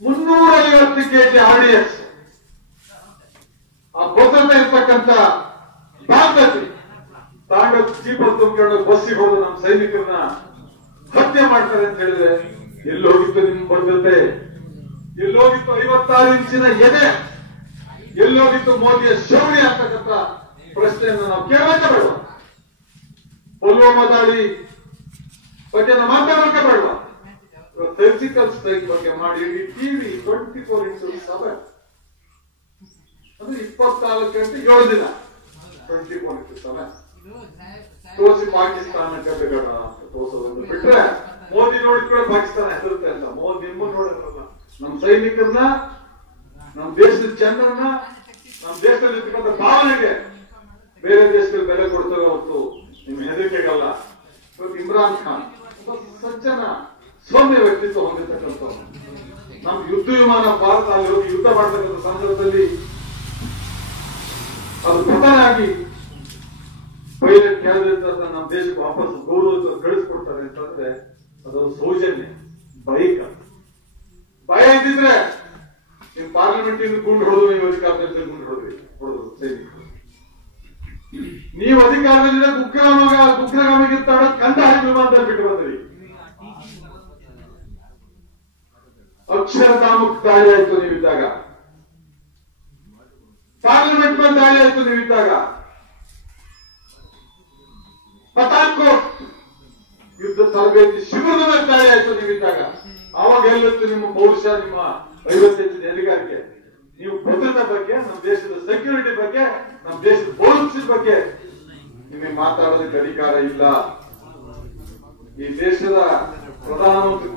350 kg RDS ಆ ಭದ್ರತೆ ಇರ್ತಕ್ಕಂಥ ಭಾರತದಲ್ಲಿ ತಾಂಡ ಜೀಪ ತುಂಬಿಕೊಂಡು ಬಸ್ಸಿಗೆ ಹೋದ ನಮ್ಮ ಸೈನಿಕರನ್ನ ಹತ್ಯೆ ಮಾಡ್ತಾರೆ ಅಂತ ಹೇಳಿದ್ರೆ ಎಲ್ಲೋಗಿತ್ತು ನಿಮ್ಮ ಭದ್ರತೆ? ಎಲ್ಲೋಗಿತ್ತು 56 ಇಂಚಿನ ಎದೆ? ಎಲ್ಲೋಗಿತ್ತು ಮೋದಿಯ ಶೌರ್ಯ ಅಂತಕ್ಕಂಥ ಪ್ರಶ್ನೆಯನ್ನು ನಾವು ಕೇಳಬೇಕ ಬೇಡ? ಪುಲ್ವಾಮಾ ದಾಳಿ ಬಗ್ಗೆ ನಾವು ಮಾತಾಡೋಕೆ ಬೇಡವಾ? ಸರ್ಜಿಕಲ್ ಸ್ಟ್ರೈಕ್ ಬಗ್ಗೆ ಮಾಡಿ ಟಿವಿ 24x7 ಅದು 24 ಗಂಟೆ 7 ದಿನ 24x7 ತೋರಿಸಿ ಪಾಕಿಸ್ತಾನ ಕತೆಗಳ ತೋರಿಸೋದನ್ನು ಬಿಟ್ರೆ ಮೋದಿ ನೋಡಿದ್ರೆ ಪಾಕಿಸ್ತಾನ ಹೆದರುತ್ತೆ ಅಂತ. ಮೋದಿ ನಿಮ್ಮನ್ನು ನೋಡಿದ್ರಲ್ಲ, ನಮ್ಮ ಸೈನಿಕರನ್ನ, ನಮ್ಮ ದೇಶದ ಜನರನ್ನ, ನಮ್ಮ ದೇಶದಲ್ಲಿ ಇರ್ತಕ್ಕಂಥ ಭಾವನೆಗೆ ಬೇರೆ ದೇಶದಲ್ಲಿ ಬೆಲೆ ಕೊಡ್ತಾರೆ ಹೊತ್ತು ನಿಮ್ಮ ಹೆದರಿಕೆಗಲ್ಲ. ಇವತ್ತು ಇಮ್ರಾನ್ ಖಾನ್ ಒಬ್ಬ ಸಜ್ಜನ ಸೌಮ್ಯ ವ್ಯಕ್ತಿತ್ವ ಹೊಂದಿರತಕ್ಕಂಥ ನಮ್ಮ ಯುದ್ಧ ವಿಮಾನ ಭಾರತ ಅಲ್ಲಿ ಹೋಗಿ ಯುದ್ಧ ಮಾಡತಕ್ಕಂಥ ಸಂದರ್ಭದಲ್ಲಿ ಅದು ಪತನಾಗಿ ಪೈಲಟ್ ಕೆಳಗಿದ್ದ ನಮ್ಮ ದೇಶಕ್ಕೆ ವಾಪಸ್ ಗೌರವ ಕಳಿಸ್ಕೊಡ್ತಾರೆ ಅಂತಂದ್ರೆ ಅದು ಸೌಜನ್ಯ, ಭಯ ಇದ್ದಿದ್ರೆ ನಿಮ್ ಪಾರ್ಲಿಮೆಂಟ್ ಇಂದ ಗುಂಡು ಹೊಡೆದು ನೀವು ಅಧಿಕಾರದಲ್ಲಿ ಗುಂಡು ಹೊಡೆದು ಸೈನಿಕರು. ನೀವು ಅಧಿಕಾರದಲ್ಲಿ ಉಗ್ರಗಾಮಿಗೆ ತಡ ಕಂದಾಯ ವಿಮಾನದಲ್ಲಿ ಬಿಟ್ಟು ಬಂದ್ರಿ. ಅಕ್ಷರಧಾಮಕ್ಕೆ ದಾಳಿ ಆಯ್ತು ನೀವಿದ್ದಾಗ, ಪಾರ್ಲಿಮೆಂಟ್ ಮೇಲೆ ದಾಳಿ ಆಯ್ತು ನೀವಿದ್ದಾಗ, ಪಠಾನ್ಕೋಟ್ ಯುದ್ಧ ತರಬೇತಿ ಶಿಬಿರದ ಮೇಲೆ ದಾಳಿ ಆಯ್ತು ನೀವಿದ್ದಾಗ. ಆವಾಗ ಎಲ್ಲತ್ತು ನಿಮ್ಮ ಪೌರುಷ, ನಿಮ್ಮ 58 ಅಧಿಕಾರಕ್ಕೆ? ನೀವು ಭದ್ರತೆ ಬಗ್ಗೆ, ನಮ್ಮ ದೇಶದ ಸೆಕ್ಯೂರಿಟಿ ಬಗ್ಗೆ, ನಮ್ಮ ದೇಶದ ಭವಿಷ್ಯದ ಬಗ್ಗೆ ನಿಮಗೆ ಮಾತಾಡೋದಕ್ಕೆ ಅಧಿಕಾರ ಇಲ್ಲ. ಈ ದೇಶದ ಪ್ರಧಾನಮಂತ್ರಿ